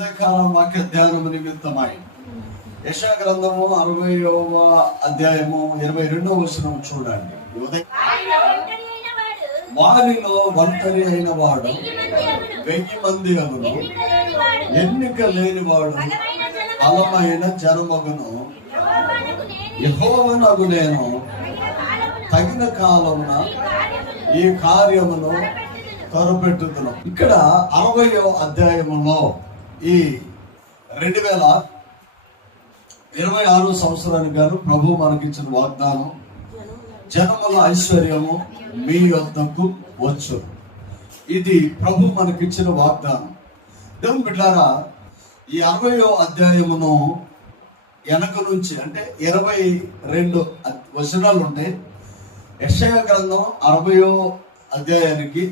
ఉదయకాలం వాక్య ధ్యానము నిమిత్తమై యెషయా గ్రంథము 60వ అధ్యాయము 22వ వచనం చూడండి. వారిలో ఒంటరి అయిన వాడు 1000 మంది అగును, ఎన్నిక లేని వాడు బలమైన జనమగును. యెహోవానగు నేను తగిన కాలమున ఈ కార్యమును త్వరపెట్టుతున్నాం. ఇక్కడ 60వ అధ్యాయములో ఈ 2026 సంవత్సరానికి గాను ప్రభు మనకిచ్చిన వాగ్దానం, జనముల ఐశ్వర్యము మీ యొద్దకు వచ్చు. ఇది ప్రభు మనకిచ్చిన వాగ్దానం. దేవుని బిడ్డలారా, ఈ 60వ అధ్యాయమును వెనక నుంచి అంటే 22 వచనాలు ఉంటాయి. యెషయా గ్రంథం 60వ అధ్యాయానికి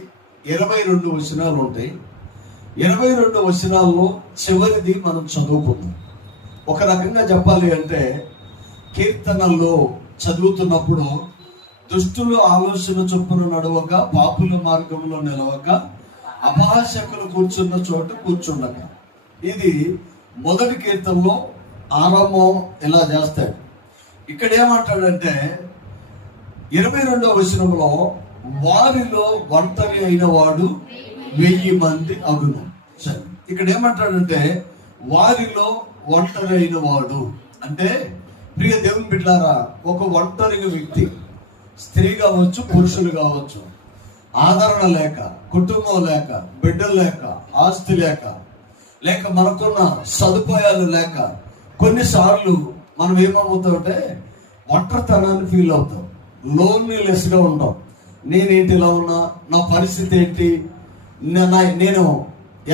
22 వచనాలు ఉంటాయి. 22 వచనాల్లో చివరిది మనం చదువుకుందాం. ఒక రకంగా చెప్పాలి అంటే కీర్తనల్లో చదువుతున్నప్పుడు దుష్టులు ఆలోచన చొప్పున నడవక, పాపుల మార్గంలో నిలవక, అపహాస్యకులు కూర్చున్న చోట కూర్చుండక. ఇది మొదటి కీర్తనలో ఆరంభం ఇలా చేస్తాడు. ఇక్కడ ఏమంటాడంటే 22వ వచనంలో వారిలో ఒంటరి అయిన వాడు 1000 మంది అగును. సరే, ఇక్కడ ఏమంటాడంటే వారిలో ఒంటరి అయిన వాడు అంటే, ప్రియ దేవుని బిడ్డలారా, ఒక ఒంటరి వ్యక్తి, స్త్రీ కావచ్చు, పురుషులు కావచ్చు, ఆదరణ లేక, కుటుంబం లేక, బిడ్డలు లేక, ఆస్తి లేక, లేక మనకున్న సదుపాయాలు లేక, కొన్నిసార్లు మనం ఏమవుతామంటే ఒంటరితనాన్ని ఫీల్ అవుతాం, లోన్లీనెస్గా ఉంటాం. నేనేంటి ఇలా ఉన్నా, నా పరిస్థితి ఏంటి, నేను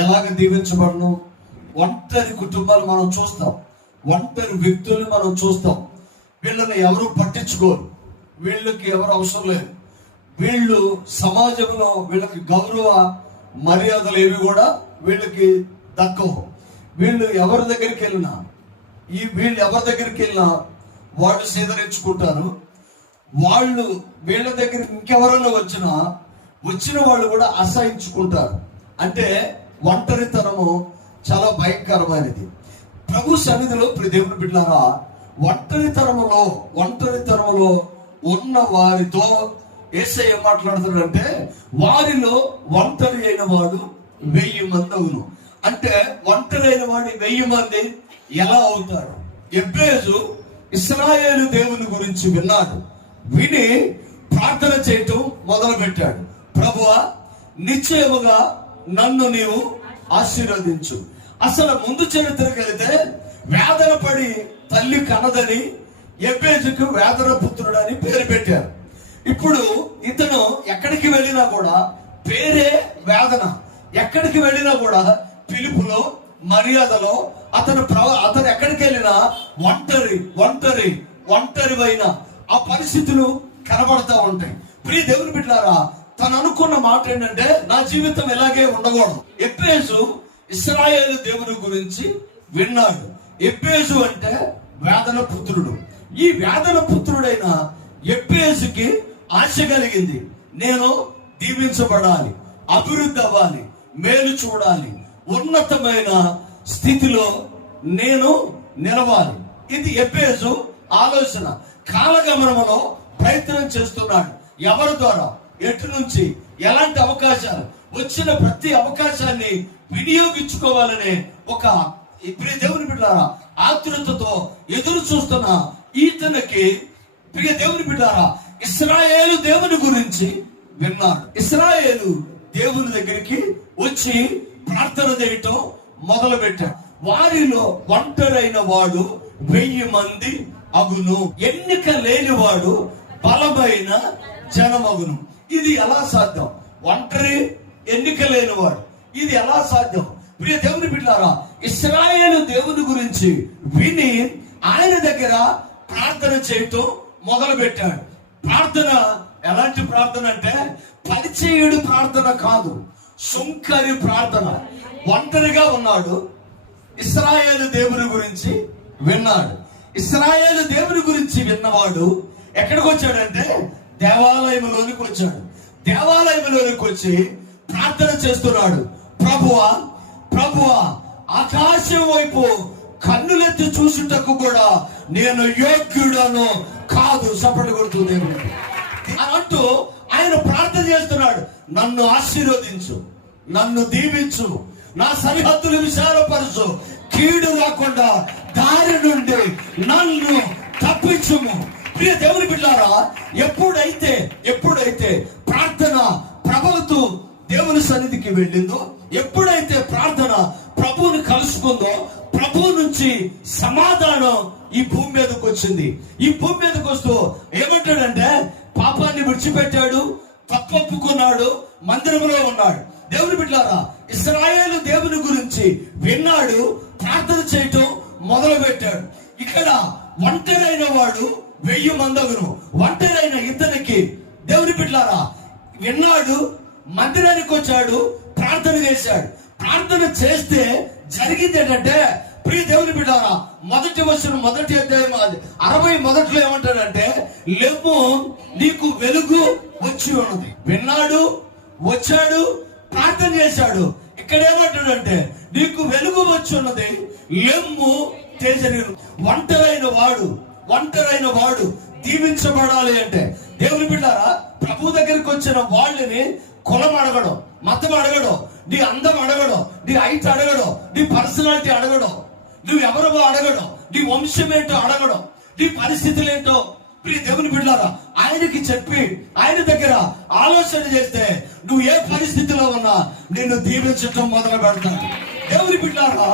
ఎలాగ దీవించబడను. ఒంటరి కుటుంబాలు మనం చూస్తాం, ఒంటరి వ్యక్తుల్ని మనం చూస్తాం. వీళ్ళని ఎవరు పట్టించుకోరు, వీళ్ళకి ఎవరు అవసరం లేదు, వీళ్ళు సమాజంలో వీళ్ళకి గౌరవ మర్యాదలు ఏవి కూడా వీళ్ళకి దక్కవు. వీళ్ళు ఎవరి దగ్గరికి వెళ్ళినా వాళ్ళు సీదరించుకుంటారు. వాళ్ళు వీళ్ళ దగ్గర ఇంకెవరైనా వచ్చిన వాళ్ళు కూడా అసహించుకుంటారు. అంటే ఒంటరితనము చాలా భయంకరమైనది. ప్రభు సన్నిధిలో దేవుని బిడ్డలారా, ఒంటరితనములో ఉన్న వారితో యేసయ్య ఏం మాట్లాడుతున్నాడంటే వారిలో ఒంటరి అయిన వాడు 1000 మంది అవును. అంటే ఒంటరి అయిన వాడు 1000 మంది ఎలా అవుతాడు? ఎబ్బేజు ఇశ్రాయేలు దేవుని గురించి విన్నాడు. విని ప్రార్థన చేయటం మొదలు పెట్టాడు. ప్రభువా, నిశ్చయముగా నన్ను నీవు ఆశీర్వదించు. అసలు ముందు చరిత్రకు వెళితే వేదన పడి తల్లి కనదని ఎబ్బేజుకు వేదన పుత్రుడు అని పేరు పెట్టారు. ఇప్పుడు ఇతను ఎక్కడికి వెళ్ళినా కూడా పేరే వేదన. ఎక్కడికి వెళ్ళినా కూడా పిలుపులో, మర్యాదలో అతను ఎక్కడికి వెళ్ళినా ఒంటరివైన ఆ పరిస్థితులు కనబడతా ఉంటాయి. ప్రియ దేవుని బిడ్డలారా, తను అనుకున్న మాట ఏంటంటే నా జీవితం ఇలాగే ఉండకూడదు. ఎబ్బేజు ఇశ్రాయేలు దేవుని గురించి విన్నాడు. ఎబ్బేజు అంటే వేదన పుత్రుడు. ఈ వేదన పుత్రుడైన ఎబ్బేజుకి ఆశ కలిగింది, నేను దీవించబడాలి, అభివృద్ధి అవ్వాలి, మేలు చూడాలి, ఉన్నతమైన స్థితిలో నేను నిలవాలి. ఇది ఎబ్బేజు ఆలోచన. కాలగమనంలో ప్రయత్నం చేస్తున్నాడు. ఎవరి ద్వారా, ఎటు నుంచి, ఎలాంటి అవకాశాలు వచ్చిన ప్రతి అవకాశాన్ని వినియోగించుకోవాలనే ఒక ప్రియ దేవుని బిడ్డలారా ఆతృతతో ఎదురు చూస్తున్న ఈతనికి, ప్రియ దేవుని బిడ్డలారా, ఇశ్రాయేలు దేవుని గురించి విన్నాడు. ఇశ్రాయేలు దేవుని దగ్గరికి వచ్చి ప్రార్థన చేయటం మొదలు పెట్టాడు. వారిలో ఒంటరైన వాడు 1000 మంది అగును, ఎన్నిక లేని వాడు బలమైన జనమగును. ఇది ఎలా సాధ్యం? ఒంటరి, ఎన్నిక లేని వాడు, ఇది ఎలా సాధ్యం? ప్రియ దేవుని బిడ్డలారా, ఇశ్రాయేలు దేవుని గురించి విని ఆయన దగ్గర ప్రార్థన చేయటం మొదలు పెట్టాడు. ప్రార్థన ఎలాంటి ప్రార్థన అంటే పరిచయుడు ప్రార్థన కాదు, సుంకరి ప్రార్థన. ఒంటరిగా ఉన్నాడు, ఇశ్రాయేలు దేవుని గురించి విన్నాడు. ఇశ్రాయేలు దేవుని గురించి విన్నవాడు ఎక్కడికి వచ్చాడంటే దేవాలయంలోనికి వచ్చాడు. దేవాలయంలోనికి వచ్చి ప్రార్థన చేస్తున్నాడు. ప్రభువా, ఆకాశం వైపు కన్నులెత్తి చూసుటకు కూడా నేను యోగ్యుడను కాదు. చప్పట్లు కొడుతూ దేవుడు అంటూ ఆయన ప్రార్థన చేస్తున్నాడు, నన్ను ఆశీర్వదించు, నన్ను దీవించు, నా సరిహద్దులు విశాలపరచు, కీడు రాకుండా దారి నుండి నన్ను తప్పించుము. ప్రియ దేవుని బిడ్డలారా, ఎప్పుడైతే ప్రార్థన ప్రభువుతో దేవుని సన్నిధికి వెళ్ళిందో, ఎప్పుడైతే ప్రార్థన ప్రభువుని కలుసుకుందో, ప్రభు నుంచి సమాధానం ఈ భూమి మీదకి వచ్చింది. ఈ భూమి మీదకి వస్తూ ఏమంటాడంటే, పాపాన్ని విడిచిపెట్టాడు, తప్పొప్పుకున్నాడు, మందిరంలో ఉన్నాడు. దేవుని బిడ్డలారా, ఇశ్రాయేలు దేవుని గురించి విన్నాడు, ప్రార్థన చేయటం మొదలు పెట్టాడు. ఇక్కడ ఒంటరైన వాడు 1000 మందగును. ఒంటరైన ఇతనికి దేవుని బిడ్డలారా విన్నాడు, మందిరానికి వచ్చాడు, ప్రార్థన చేశాడు. ప్రార్థన చేస్తే జరిగింది ఏంటంటే, ప్రియ దేవుని బిడ్డలారా, మొదటి అధ్యాయం 61 ఏమంటాడంటే, లెమ్ము నీకు వెలుగు వచ్చి ఉన్నది. విన్నాడు, వచ్చాడు, ప్రార్థన చేశాడు. ఇక్కడ ఏమంటాడంటే, నీకు వెలుగు వచ్చి ఉన్నది, లెమ్ము తేజరీలు. ఒంటరైన వాడు దీవించబడాలి అంటే, దేవుని బిడ్డలారా, ప్రభు దగ్గరికి వచ్చిన వాళ్ళని కులం అడగడం, మతం అడగడం, నీ అందం అడగడం, నీ హైట్ అడగడం, నీ పర్సనాలిటీ అడగడం, నువ్వు ఎవరో అడగడం, నీ వంశం ఏంటో అడగడం, నీ పరిస్థితులు ఏంటో ప్రియ దేవుని బిడ్డలారా ఆయనకి చెప్పి ఆయన దగ్గర ఆలోచన చేస్తే నువ్వు ఏ పరిస్థితిలో ఉన్నా నిన్ను దీవించటం మొదలు పెడతాడు. దేవుని బిడ్డలారా,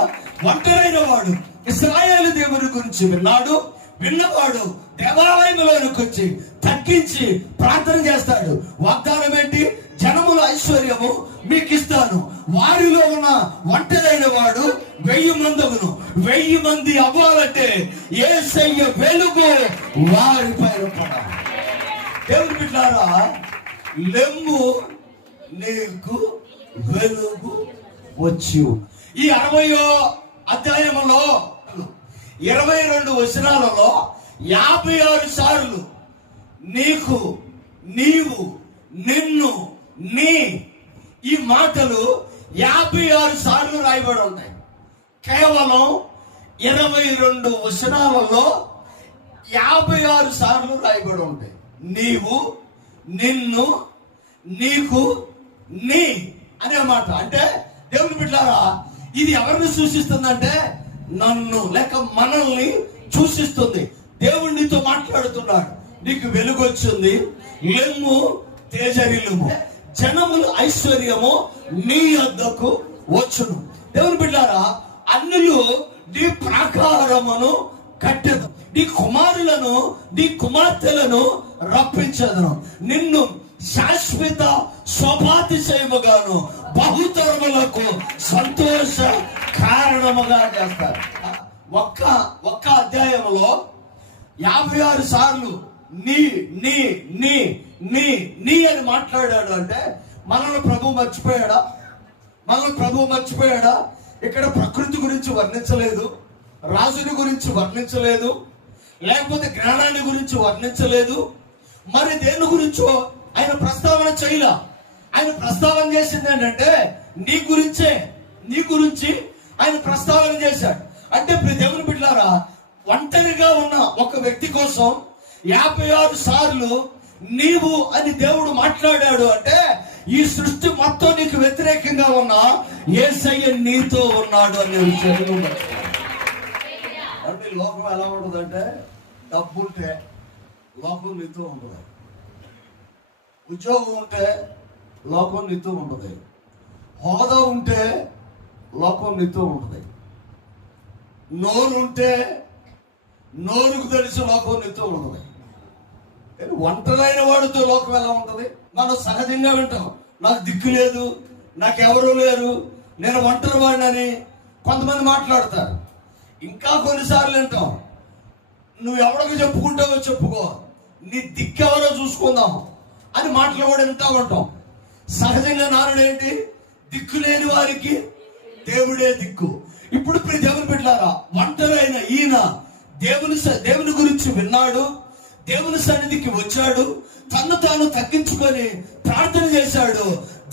ఒంటరైన వాడు ఇశ్రాయేలు దేవుని గురించి విన్నవాడు దేవాలయంలోనికి వచ్చి తగ్గించి ప్రార్థన చేస్తాడు. వాగ్దానం ఏంటి? జనముల ఐశ్వర్యము మీకు ఇస్తాను. వారిలో ఉన్న ఒంటరైన వాడు 1000 మందగును. 1000 మంది అవ్వాలంటే యేసయ్య వెలుగు వారి పైన పడాలి. దేవుని బిడ్డలారా, లెమ్ము నీకు వెలుగు వచ్చి. ఈ 60వ అధ్యాయంలో 22 వచనాలలో 56 సార్లు నీకు, నీవు, నిన్ను, నీ ఈ మాటలు 56 సార్లు రాయబడి ఉంటాయి. కేవలం 22 వచనాలలో 56 సార్లు రాయబడి ఉంటాయి. నీవు, నిన్ను, నీకు, నీ అనే మాట. అంటే దేవుని బిడ్డలారా, ఇది ఎవరిని సూచిస్తుందంటే నన్ను లేక మనల్ని సూచిస్తుంది. దేవుడు నీతో మాట్లాడుతున్నాడు. నీకు వెలుగు వచ్చింది, లెమ్ము తేజరిల్లుము, జనముల ఐశ్వర్యము నీ యొద్దకు వచ్చును. దేవుని బిడ్డలారా, అన్యులు నీ ప్రాకారమును కట్టెదు, నీ కుమారులను నీ కుమార్తెలను రప్పించదను, నిన్ను శాశ్వత శోభాతిశయముగాను బహుతరములకు సంతోష కారణముగా చేస్తారు. ఒక్క అధ్యాయంలో 56 సార్లు నీ నీ నీ నీ నీ అని మాట్లాడాడు. అంటే మనల్ని ప్రభు మర్చిపోయాడా? ఇక్కడ ప్రకృతి గురించి వర్ణించలేదు, రాజుని గురించి వర్ణించలేదు, లేకపోతే జ్ఞానాన్ని గురించి వర్ణించలేదు, మరి దేని గురించో ఆయన ప్రస్తావన చేయలా. ఆయన ప్రస్తావన చేసింది ఏంటంటే నీ గురించి ఆయన ప్రస్తావన చేశాడు. అంటే దేవుని బిడ్డలారా, ఒంటరిగా ఉన్న ఒక వ్యక్తి కోసం 56 సార్లు నీవు అని దేవుడు మాట్లాడాడు. అంటే ఈ సృష్టి మొత్తం నీకు వ్యతిరేకంగా ఉన్నా యేసయ్య నీతో ఉన్నాడు అనే విషయం. అంటే లోకం ఎలా ఉంటుందంటే, డబ్బుంటే లోకం నీతో ఉంటుంది, ఉద్యోగం ఉంటే లోకం నీతో ఉంటుంది, హోదా ఉంటే లోకం నీతో ఉంటుంది, నోరు ఉంటే నోరుకు తెలిసి లోకం నీతో ఉంటుంది. ఒంటరైన వాడితో లోకం ఎలా ఉంటుంది? మనం సహజంగా వింటాం, నాకు దిక్కు లేదు, నాకెవరూ లేరు, నేను ఒంటరి వాడినని కొంతమంది మాట్లాడతారు. ఇంకా కొన్నిసార్లు వింటాం, నువ్వు ఎవరికి చెప్పుకుంటావో చెప్పుకో, నీ దిక్కెవరో చూసుకుందాం అని మాట్లాడి వింటా ఉంటాం. సహజంగా నానుడు ఏంటి? దిక్కు లేని వారికి దేవుడే దిక్కు. ఇప్పుడు దేవుని బిడ్డలారా, ఒంటరైన ఈయన దేవుని గురించి విన్నాడు, దేవుని సన్నిధికి వచ్చాడు, తను తాను తగ్గించుకొని ప్రార్థన చేశాడు.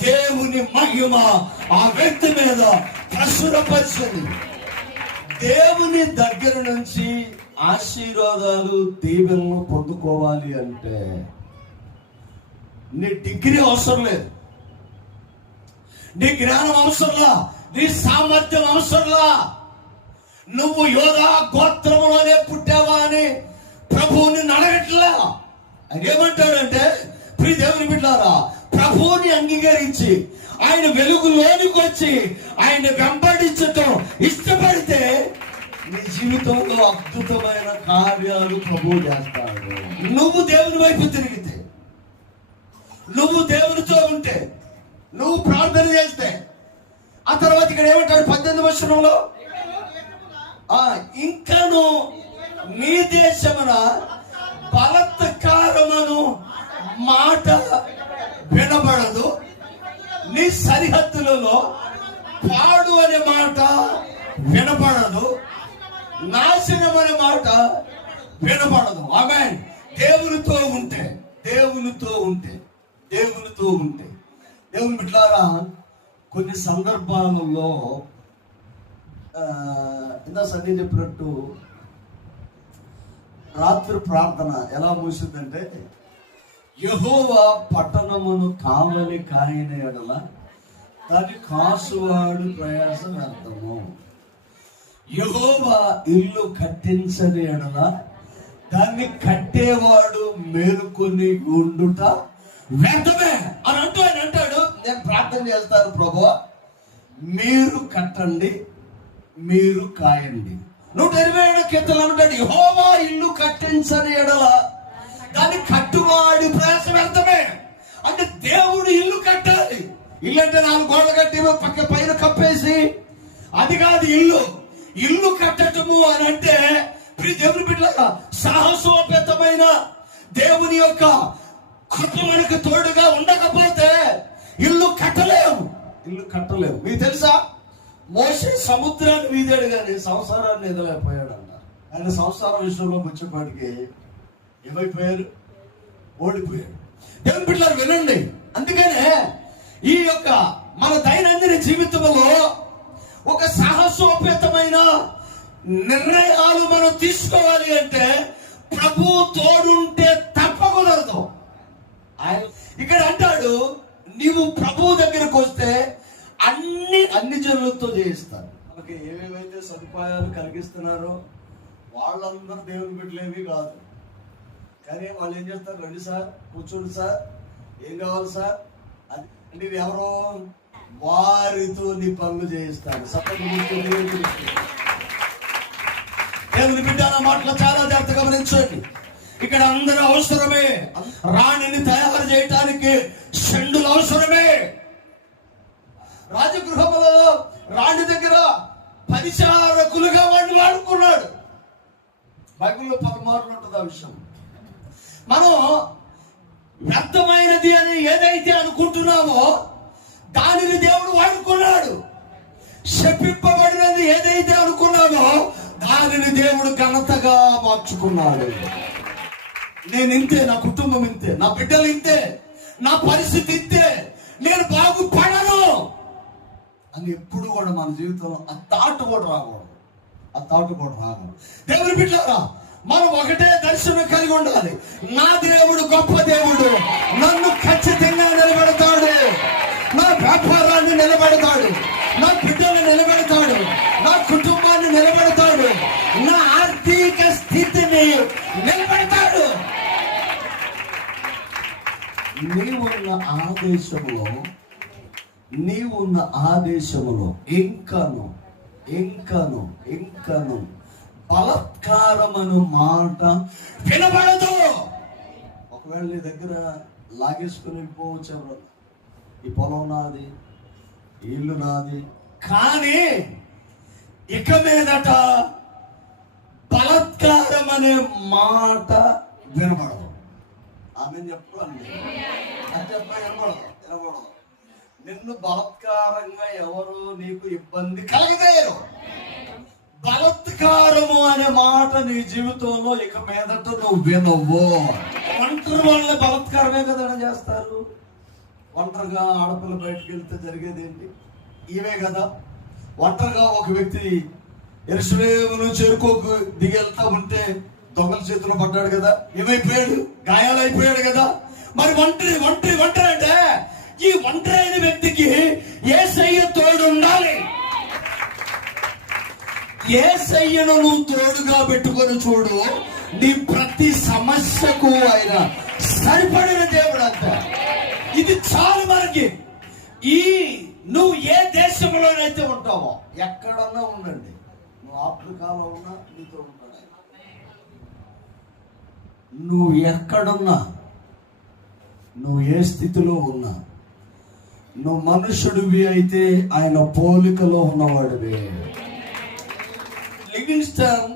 దేవుని మహిమ ఆ వ్యక్తి మీద ప్రచురపరిచింది. దేవుని దగ్గర నుంచి ఆశీర్వాదాలు దీవెనలు పొందుకోవాలి అంటే నీ డిగ్రీ అవసరం లేదు, నీ జ్ఞానం అవసరంలా, నీ సామర్థ్యం అవసరంలా. నువ్వు యోధా గోత్రంలోనే పుట్టావా అని ప్రభువుని అడగట్లా. ఏమంటాడంటే, ప్రియ దేవుని బిడ్డలారా, ప్రభువుని అంగీకరించి ఆయన వెలుగులోనికి వచ్చి ఆయన వెంబడించటం ఇష్టపడితే నీ జీవితంలో అద్భుతమైన కార్యాలు ప్రభువు చేస్తాడు. నువ్వు దేవుని వైపు తిరిగితే, నువ్వు దేవునితో ఉంటే, నువ్వు ప్రార్థన చేస్తే, ఆ తర్వాత ఇక్కడ ఏమంటాడు 18వ వచనంలో, ఇంకను నీ దేశమున బలాత్కారమును మాట వినబడదు, నీ సరిహద్దులలో పాడు అనే మాట వినబడదు, నాశనం అనే మాట వినబడదు. ఆమేన్. దేవునితో ఉంటే, దేవునితో ఉంటే, దేవునితో ఉంటే. దేవుని బిడ్డలారా, కొన్ని సందర్భాలలో ఇందా సండే చెప్పినట్టు రాత్రి ప్రార్థన ఎలా ముగిసిందంటే, యెహోవా పట్టణమును కావలి కాయన ఎడల దాని కాసువాడు ప్రయాసం వ్యర్థము, యెహోవా ఇల్లు కట్టించని ఎడల దాన్ని కట్టేవాడు మేలుకొని ఉండుట వ్యర్థమే అని అంటూ ఆయన అంటాడు. నేను ప్రార్థన చేస్తాను, ప్రభువా మీరు కట్టండి, మీరు కాయండి. 127 కీర్తనలు అంటాడు, యెహోవా ఇల్లు కట్టించని ఎడల దాన్ని కట్టువాడి ప్రయాసం వ్యర్థమే. అంటే దేవుడు ఇల్లు కట్టాలి. ఇల్లు అంటే 4 గోడలు కట్టి పక్క పైన కప్పేసి అది కాదు ఇల్లు. ఇల్లు కట్టటము అని అంటే ప్రియ దేవుని బిడ్డలారా, సాహసోపేతమైన దేవుని యొక్క కృప మనకు తోడుగా ఉండకపోతే ఇల్లు కట్టలేము, ఇల్లు కట్టలేము. మీకు తెలుసా, మోషే సముద్రాన్ని వీదాడు కానీ సంసారాన్ని ఎదలేకపోయాడు అన్నారు. ఆయన సంసారం విషయంలో వచ్చేపాటికి ఏమైపోయారు? ఓడిపోయారు. దేవుని బిడ్డలారా వినండి. అందుకనే ఈ యొక్క మన దైనందిన జీవితంలో ఒక సాహసోపేతమైన నిర్ణయాలు మనం తీసుకోవాలి అంటే ప్రభు తోడుంటే తప్పకూడదు. ఆయన ఇక్కడ అంటాడు, నీవు ప్రభు దగ్గరకు వస్తే అన్ని జనులతో చేయిస్తాను. మనకి ఏమేమైతే సదుపాయాలు కలిగిస్తున్నారో వాళ్ళందరూ దేవుని బిడ్డలేవి కాదు. కానీ వాళ్ళు ఏం చేస్తారు? రండి సార్, కూర్చోండి సార్, ఏం కావాలి సార్ అది అంటే ఎవరో వారితో నీ పనులు చేయిస్తాడు. దేవుని బిడ్డ నా మాటలు చాలా జాగ్రత్తగా గమనించండి. ఇక్కడ అందరూ అవసరమే. రాణిని తయారు చేయటానికి షండులు అవసరమే. రాజగృహంలో రాణి దగ్గర పరిచారకులుగా వాడిని వాడుకున్నాడు. బైబిల్లో 10 మార్లు ఉంటుంది ఆ విషయం. మనం వ్యర్థమైనది అని ఏదైతే అనుకుంటున్నామో దానిని దేవుడు వాడుకున్నాడు. శపింపబడినది ఏదైతే అనుకున్నామో దానిని దేవుడు ఘనతగా మార్చుకున్నాడు. నేను ఇంతే, నా కుటుంబం ఇంతే, నా బిడ్డలు ఇంతే, నా పరిస్థితి ఇంతే, నేను బాగుపడను అని ఎప్పుడు కూడా మన జీవితంలో ఆ థాట్ కూడా రాకూడదు. ఆ థాట్ కూడా రాకూడదు. దేవుని బిడ్డలారా, మనం ఒకటే దర్శనం కలిగి ఉండాలి. నా దేవుడు గొప్ప దేవుడు, నన్ను ఖచ్చితంగా నిలబెడతాడు, నా వ్యాపారాన్ని నిలబెడతాడు, నా బిడ్డలను నిలబెడతాడు, నా కుటుంబాన్ని నిలబెడతాడు, నా ఆర్థిక స్థితిని నిలబెడతాడు. నీవున్న ఆదేశములో ఇంకను బలాత్కారమను మాట వినబడదు. ఒకవేళ నీ దగ్గర లాగేసుకుని వెళ్ళిపోవచ్చు ఎవరు, ఈ పొలం నాది, ఈ ఇల్లు నాది, కానీ ఇక మీదట బలాత్కారం అనే మాట వినబడదు. ఆమె చెప్పాలి వినబడదు. నిన్ను బలాత్కారంగా ఎవరు నీకు ఇబ్బంది కలిగలేరు. బలాత్కారము అనే మాట నీ జీవితంలో ఇక మీదట నువ్వు వినవు. ఒంటరి వాళ్ళని బలాత్కారమే కదా చేస్తారు. ఒంటరిగా ఆడపిల్ల బయటకు వెళ్తే జరిగేది ఏంటి? ఇవే కదా. ఒంటరిగా ఒక వ్యక్తి యెరూషలేమును చెరుకోకు దిగి వెళ్తా ఉంటే దొంగల చేతిలో పడ్డాడు కదా, ఏమైపోయాడు? గాయాలైపోయాడు కదా. మరి ఒంటరి అంటే ఈ ఒంటరి అయిన వ్యక్తికి యేసయ్య తోడు ఉండాలి. యేసయ్యను నువ్వు తోడుగా పెట్టుకొని చూడు, నీ ప్రతి సమస్యకు ఆయన సరిపడిన దేవుడు అంత. ఇది చాలు మనకి. నువ్వు ఏ దేశంలోనైతే ఉంటావో, ఎక్కడన్నా ఉండండి, నువ్వు ఆఫ్రికాలో ఉన్నా నీతో ఉంటాడు. నువ్వు ఎక్కడున్నా, నువ్వు ఏ స్థితిలో ఉన్నా, నువ్వు మనుషుడివి అయితే ఆయన పోలికలో ఉన్నవాడివి. లివింగ్స్టన్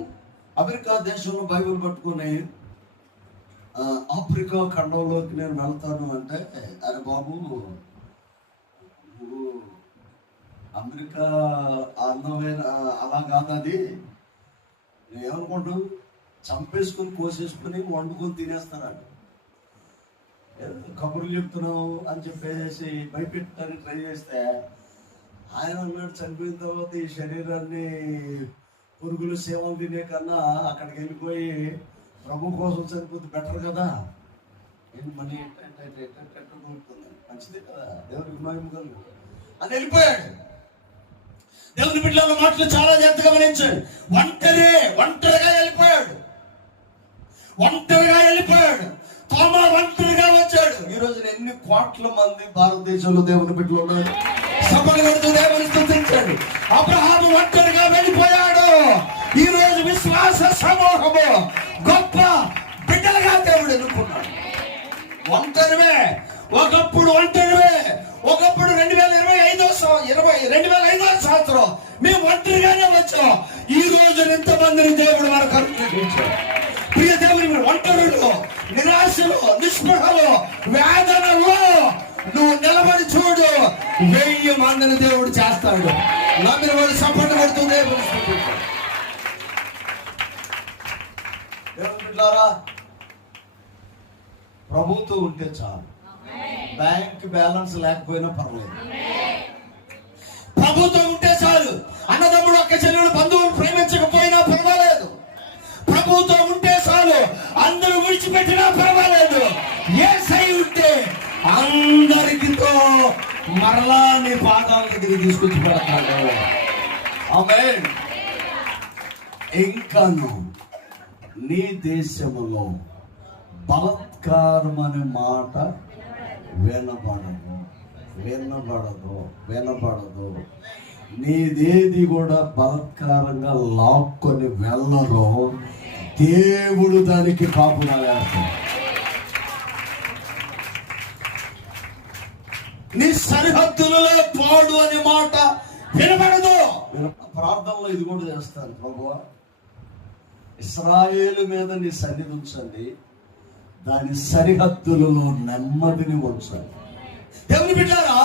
అమెరికా దేశంలో బైబిల్ పట్టుకుని ఆఫ్రికా ఖండంలోకి నేను వెళ్తాను అంటే, అరే బాబు, అమెరికా అందమైన అలా కాదు, అది ఏమనుకుంటావు, చంపేసుకుని కోసేసుకుని వండుకొని తినేస్తాను, కబుర్లు చెప్తున్నావు అని చెప్పేసి భయపెట్టడానికి ట్రై చేస్తే, ఆయన అన్నాడు చనిపోయిన తర్వాత ఈ శరీరాన్ని పురుగులు సేవలు తినే కన్నా అక్కడికి వెళ్ళిపోయి ప్రభు కోసం చనిపోతే బెటర్ కదా. మనీ మంచిదే కదా, దేవుడికి మహిమగలు అని వెళ్ళిపోయాడు. దేవుని బిడ్డల మాటలు చాలా జాగ్రత్తగా గమనించాడు. ఒంటరిగా వెళ్ళిపోయాడు. తోమా ఒంటరిగా వచ్చాడు. ఈ రోజు ఎన్ని కోట్ల మంది భారతదేశంలో దేవుని బిడ్డలు ఉన్నారు. సభలు దేవుని స్తుతించండి. అబ్రహాము ఒంటరిగా వెళ్ళిపోయాడు. ఈ రోజు విశ్వాస సమూహము గొప్ప బిడ్డలుగా దేవుడు ఎన్నుకున్నాడు. ఒంటరివే, ఒకప్పుడు 2005వ సంవత్సరం మేము ఒంటరిగానే వచ్చాం. ఈ రోజు ఎంతమందిని దేవుడు మనకు అనుగ్రహించాడు. ప్రియ దేవుని ఒంటరిలో, నిరాశలో, నిస్పృహలో, వేదనలో నువ్వు నిలబడి చూడు, 1000 మందిని దేవుడు చేస్తాడు. నమ్మిన వాడు సపోర్ట్ పడుతూ దేవుడు. దేవుని బిడ్డలారా, ప్రభుత్వం ఉంటే చాలు, బ్యాంక్ బ్యాలెన్స్ లేకపోయినా పర్లేదు. ప్రభుత్వం ఉంటే చాలు, అన్నదమ్ముడు అక్క చెల్లెలు బంధువులు ప్రేమించకపోయినా పర్వాలేదు. ప్రభుత్వం ఉంటే చాలు, అందరూ విడిచిపెట్టినా పర్వాలేదు. యేసై ఉంటే అందరితో మరలా నీ పాదాల దగ్గర తీసుకొచ్చి పెడతాడు. ఆమేన్. ఇంకాను నీ దేశంలో బలాత్కారం అనే మాట వినబడదు. నీదేది కూడా బలాత్కారంగా లాక్కొని వెళ్ళరు. దేవుడు దానికి కాపుగా వేస్తాడు. నీ సరిహద్దులలో పాడు అనే మాట వినబడదు. ప్రార్థనలో ఇది కూడా చేస్తాను, ప్రభువా ఇశ్రాయేలు మీద నీ సన్నిధి ఉంచండి, దాని సరిహద్దులలో నెమ్మదిని ఉంచండి. దేవుని బిడ్డారా,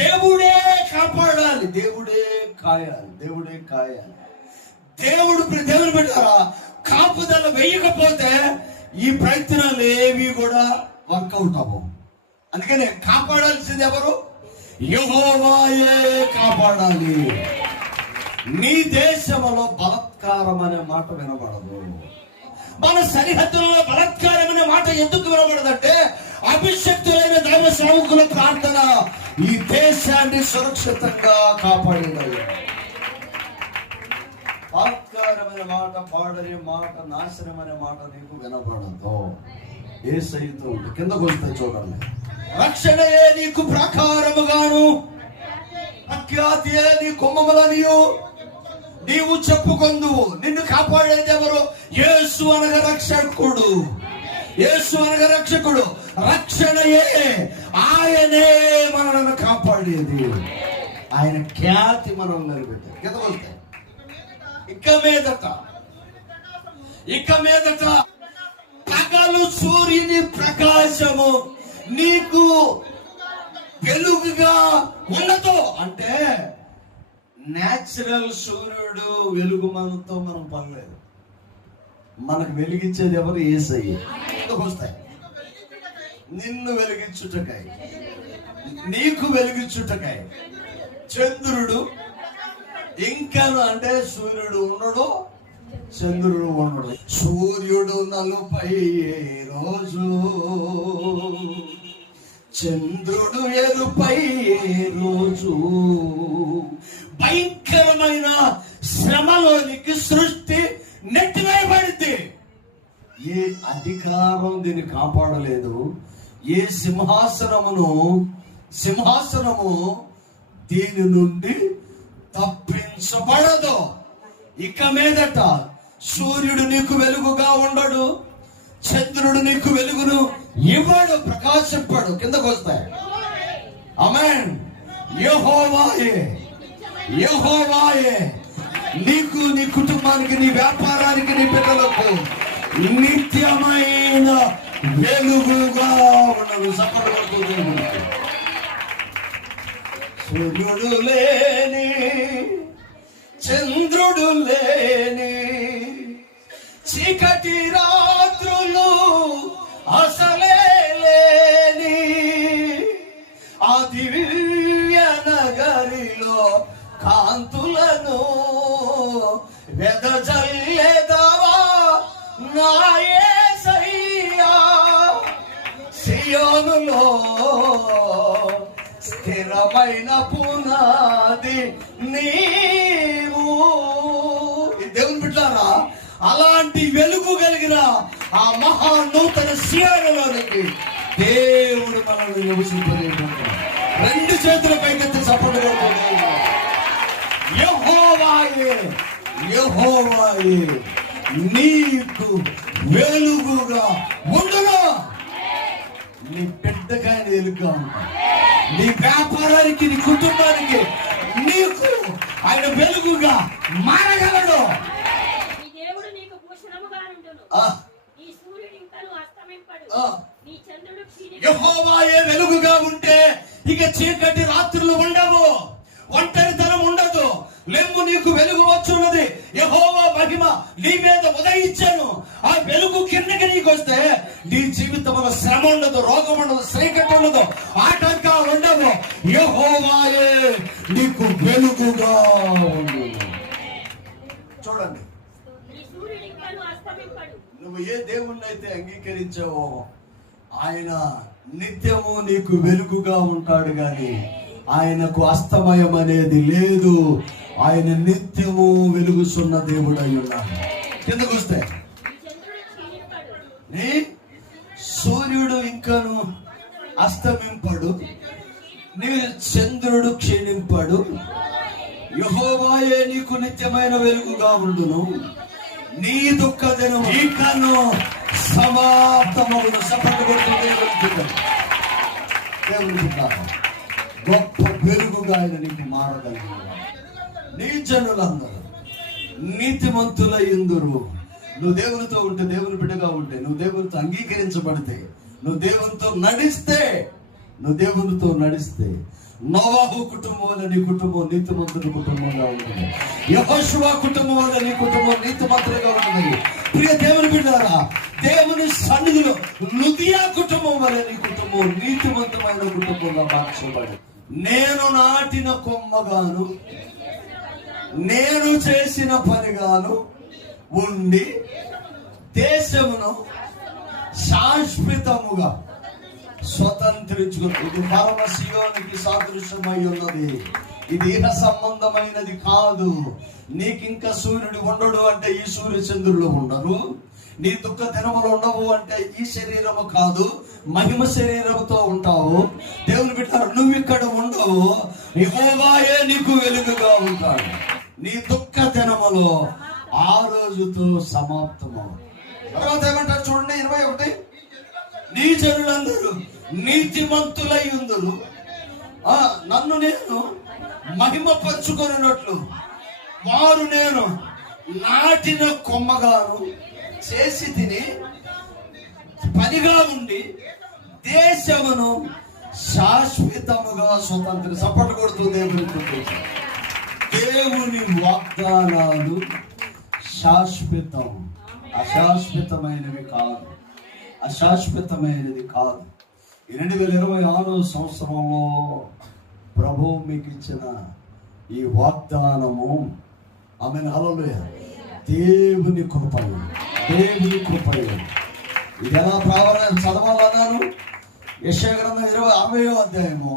దేవుడే కాపాడాలి, దేవుడే కాయాలి. దేవుని బిడ్డారా, కాపుదల వేయకపోతే ఈ ప్రయత్నాలు ఏవి కూడా వర్కౌట్ అవ్వవు. అందుకనే కాపాడాల్సింది ఎవరు? యెహోవాయే కాపాడాలి. నీ దేశంలో బలాత్కారం అనే మాట వినబడదు. మన సరిహద్దులలో బలాత్కారం అనే మాట ఎందుకు వినబడదంటే, అభిషక్తులైన దైవ సేవకుల ప్రార్థన ఈ దేశాన్ని సురక్షితంగా కాపాడినది. బలాత్కారమైన మాట, పాడనే మాట, నాశనం అనే మాట నీకు వినబడదు. యేసయ్యతో కిందకు వస్తే చూడండి. రక్షణయే నీకు ప్రాకారముగాను, ప్రఖ్యాతియే నీ కొమ్మములనియు నీవు చెప్పుకొందువు. నిన్ను కాపాడేది ఎవరు? యేసు అనగా రక్షకుడు. రక్షణయే, ఆయనే మనల్ని కాపాడేది. ఆయన ఖ్యాతి మనం నిలబెట్టారు. కింద వస్తే ఇక మీదట పగలు సూర్యుని ప్రకాశము నీకు వెలుగుగా ఉండదు. అంటే నేచురల్ సూర్యుడు వెలుగు మనతో మనం పనిలేదు. మనకు వెలిగించేది ఎవరు? యేసయ్య. వస్తాయి నిన్ను వెలిగించుటకై నీకు వెలుగుచుటకై చంద్రుడు ఇంకను అంటే సూర్యుడు ఉండడు, చంద్రుడు ఉండడు. సూర్యుడు 40 రోజు, చంద్రుడు 40 రోజు. భయంకరమైన శ్రమలోనికి సృష్టి నెట్టివేయబడింది. ఏ అధికారం దీన్ని కాపాడలేదు. ఏ సింహాసనము దీని నుండి తప్పించబడదు. ఇక మీదట సూర్యుడు నీకు వెలుగుగా ఉండడు, చంద్రుడు నీకు వెలుగును ఇవ్వడు, ప్రకాశింపడు. కిందకు వస్తాయి. ఆమేన్. యెహోవాయే నీకు, నీ కుటుంబానికి, నీ వ్యాపారానికి, నీ పిల్లలకు నిత్యమైన వెలుగుగా ఉండదు. సపడబడుతుంది. సూర్యుడు లేని, చంద్రుడు లేని చీకటి రాత్రులు అసలే లేని ఆ దివ్య నగరిలో కాంతులను వెదజల్లేదవా నా యేసయ్యా. సియోనులో స్థిరమైన పునాది నీవు. దేవుని బిడ్డలారా, అలాంటి వెలుగు కలిగిన ఆ మహానూతన సియోనులోనికి దేవుడు మనల్ని నివసింపజేయబోతున్నాడు. 2 చేతుల పైకెత్తి చప్పట్లు కొడుతుంది. యెహోవాయే నీకు వెలుగుగా ఉండును. నీ బిడ్డగా ఆయన వెలుగుగా ఉంటాడు. నీ వ్యాపారానికి, నీ కుటుంబానికి, నీకు ఆయన వెలుగుగా మారగలడు. యెహోవాయే వెలుగుగా ఉంటే ఇక చీకటి రాత్రులు ఉండవు, ఒంటరితనం ఉండదు. లెమ్ము, నీకు వెలుగు వచ్చున్నది. యెహోవా మహిమ నీ మీద ఉదయించను. ఆ వెలుగు కిందకి నీకు వస్తే నీ జీవితంలో శ్రమ ఉండదు, రోగం ఉండదు, శ్రీకట్టు ఉండదు, ఆటంకాలు ఉండవు. యెహోవాయే నీకు వెలుగుగా ఉండు. చూడండి, నువ్వు ఏ దేవుణ్ణి అయితే అంగీకరించావో ఆయన నిత్యము నీకు వెలుగుగా ఉంటాడు. గాని ఆయనకు అస్తమయం అనేది లేదు. ఆయన నిత్యము వెలుగుస్తున్న దేవుడు అయి ఉన్నాడు. కిందకు వస్తే సూర్యుడు ఇంకను అస్తమింపడు, నీ చంద్రుడు క్షీణింపడు. యెహోవాయే నీకు నిత్యమైన వెలుగుగా ఉండును. నీ దుఃఖ దినం ఇంకను సమాప్తమగును. సపట్టుకుంటుంది దేవుని గొప్ప వెలుగుగా ఆయన నీకు మారగలిగిన నీ జనులందరూ నీతిమంతులై యుందురు. నువ్వు దేవునితో ఉంటే, దేవుని బిడ్డగా ఉంటే, నువ్వు దేవునితో అంగీకరించబడితే, నువ్వు దేవునితో నడిస్తే నోవాహు కుటుంబం వల్ల నీ కుటుంబం నీతిమంతుల కుటుంబంగా ఉంటుంది. యెహోషువ కుటుంబం వల్ల నీ కుటుంబం నీతిమంతులుగా ఉంటుంది. ప్రియ దేవుని బిడ్డలారా, దేవుని సన్నిధిలో లుదియా కుటుంబం వల్ల నీ కుటుంబం నీతిమంతమైన కుటుంబంగా మార్చబడి, నేను నాటిన కొమ్మగాను, నేను చేసిన పనిగాను ఉండి దేశమును శాశ్వతముగా స్వతంత్రించుకుని. ఇది పరమ సియోనికి సాదృశ్యమై ఉన్నది. ఇది ఇహ సంబంధమైనది కాదు. నీకింకా సూర్యుడు ఉండడు అంటే ఈ సూర్య చంద్రులు ఉండరు. నీ దుఃఖ దినములు ఉండవు అంటే ఈ శరీరము కాదు, మహిమ శరీరముతో ఉంటావు. దేవుని బిడ్డలారా, నువ్వు ఇక్కడ ఉండవు. యెహోవాయే నీకు వెలుగుగా ఉంటాడు. నీ దుఃఖ దినములో ఆ రోజుతో సమాప్తము. తర్వాత ఏమంటారు చూడండి, 21. నీ జనులందరూ నీతిమంతులై ఉందురు, నన్ను నేను మహిమపరుచుకొనినట్లు వారు నేను నాటిన కొమ్మగాను చేసి తిని పనిగా ఉండి దేశమును శాశ్వతముగా స్వతంత్ర. సపోర్ట్ కొడుతుంది దేవుని వాగ్దానాలు శాశ్వతం, అశాశ్వతమైనది కాదు. 2026 సంవత్సరంలో ప్రభువు మీకు ఇచ్చిన ఈ వాగ్దానము ఆమేన్ హల్లెలూయా దేవుని కృపయే, దేవుని కృపయే. ఇది ఎలా ప్రారంభం చదవాలన్నాను? యెషయా గ్రంథం 60వ అధ్యాయము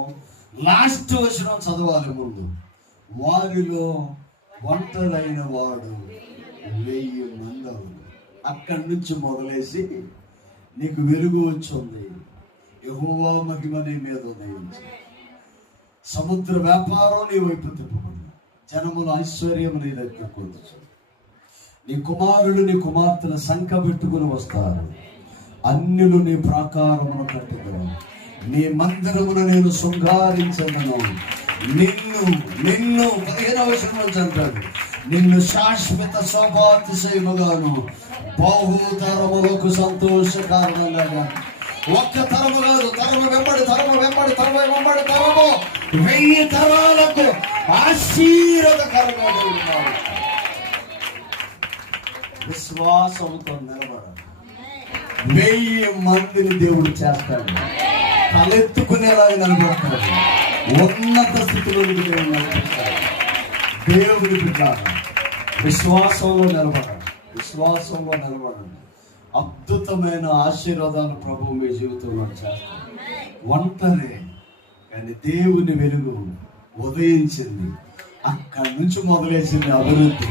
లాస్ట్ వచనం చదవాలి. ముందు వారిలో ఒంటరైన వాడు 1000 మంది. అక్కడి నుంచి మొదలేసి నీకు వెలుగు వచ్చింది, యెహోవా మహిమ నీ మీద ఉదయించి, సముద్ర వ్యాపారం నీ వైపు తిప్పబడి, జనముల ఐశ్వర్యం నీ దగ్గర కూర్చు, నీ కుమారులు నీ కుమార్తెల సంఖ్య పెట్టుకుని వస్తారు, అన్యులు నీ ప్రాకారమును కట్టుకుని, నీ మందిరమును నేను శృంగారించదను, నిన్ను 15వ వచనం అంటాడు, నిన్ను శాశ్వత శోభాతిశయముగాను బహుతరములకు సంతోష కారణంగా. ఒక్క తరము కాదు, తరము వెంబడి తరము 1000 తరాలకు ఆశీర్వాదకరంగా ఉన్నారు. విశ్వాసంతో నిలబడాలి. 1000 మందిని దేవుడు చేస్తాడు, తలెత్తుకునేలాగా నిలబడతాడు, ఉన్నత స్థితిలోకి దేవుడు నడిపిస్తాడు. దేవుడి బిడ్డ విశ్వాసంలో నిలబడండి. అద్భుతమైన ఆశీర్వాదాలు ప్రభువు మీ జీవితంలో చేస్తారు. ఒంటరే కానీ దేవుని వెలుగు ఉదయించింది, అక్కడి నుంచి మొదలేసింది అభివృద్ధి.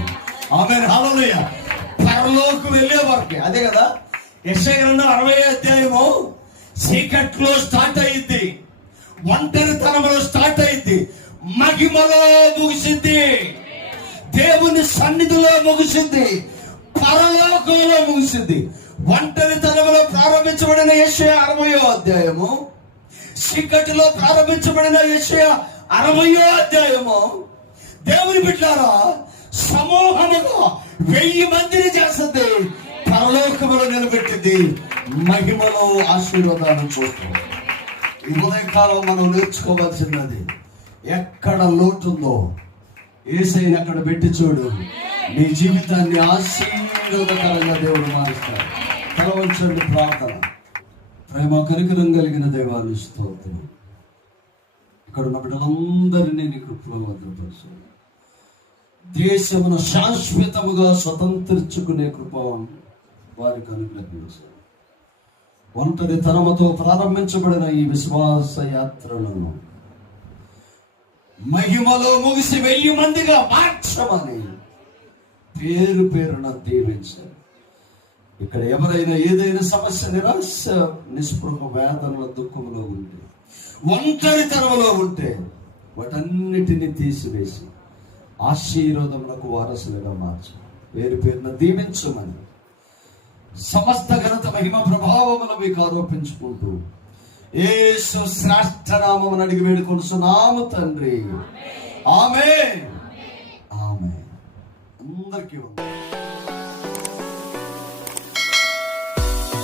ఆమేన్ హల్లెలూయా. పరలోకి వెళ్ళే వరకే అదే కదా. యెషయా గ్రంథం 60వ అధ్యాయము చీకట్లో స్టార్ట్ అయ్యింది, ఒంటరితనంలో స్టార్ట్ అయ్యింది, మహిమలో ముగిసింది, దేవుని సన్నిధిలో ముగిసింది, పరలోకంలో ముగిసింది. ఒంటరితనంలో ప్రారంభించబడిన యెషయా 60వ అధ్యాయము, చీకటిలో ప్రారంభించబడిన యెషయా 60వ అధ్యాయము దేవుని బిడ్డలారా సమూహముగా 1000 మందిని చేస్తుంది, పరలోకములో నిలబెట్టింది, మహిమలో ఆశీర్వాదాలు చూస్తుంది. ఈ ఉదయకాలం మనం నేర్చుకోవాల్సినది, ఎక్కడ లోటుందో యేసయ్యని అక్కడ పెట్టి చూడు, నీ జీవితాన్ని ఆశీర్వాదకరంగా దేవుడు మారుస్తాడు. తలవంచండి ప్రార్థన. ప్రేమ కనికరం కలిగిన దేవాన్ని స్తోత్రం. ఇక్కడ ఉన్న బిడ్డలందరినీ నీ కృపలో భద్రపరచు. దేశమును శాశ్వతముగా స్వతంత్రించుకునే కృప వారికి అనుగ్రహించు. ఒంటరితనముతో ప్రారంభించబడిన ఈ విశ్వాస యాత్రలను మహిమలో ముగిసి 1000 మందిగా మార్చమని పేరున దీవించారు. ఇక్కడ ఎవరైనా ఏదైనా సమస్య, నిరాశ, నిస్పృహ, వేదనల, దుఃఖంలో ఉంటే, ఒంటరితనంలో ఉంటే వాటన్నిటిని తీసివేసి ఆశీర్వాదములకు వారసులుగా మార్చు. పేరున దీవించమని సమస్త ఘనత మహిమ ప్రభావములు మీకు ఆరోపించుకుంటూ యేసు శ్రేష్ఠ నామమున అడిగి వేడుకొనుచున్నాము తండ్రి. ఆమేన్. అందరికీ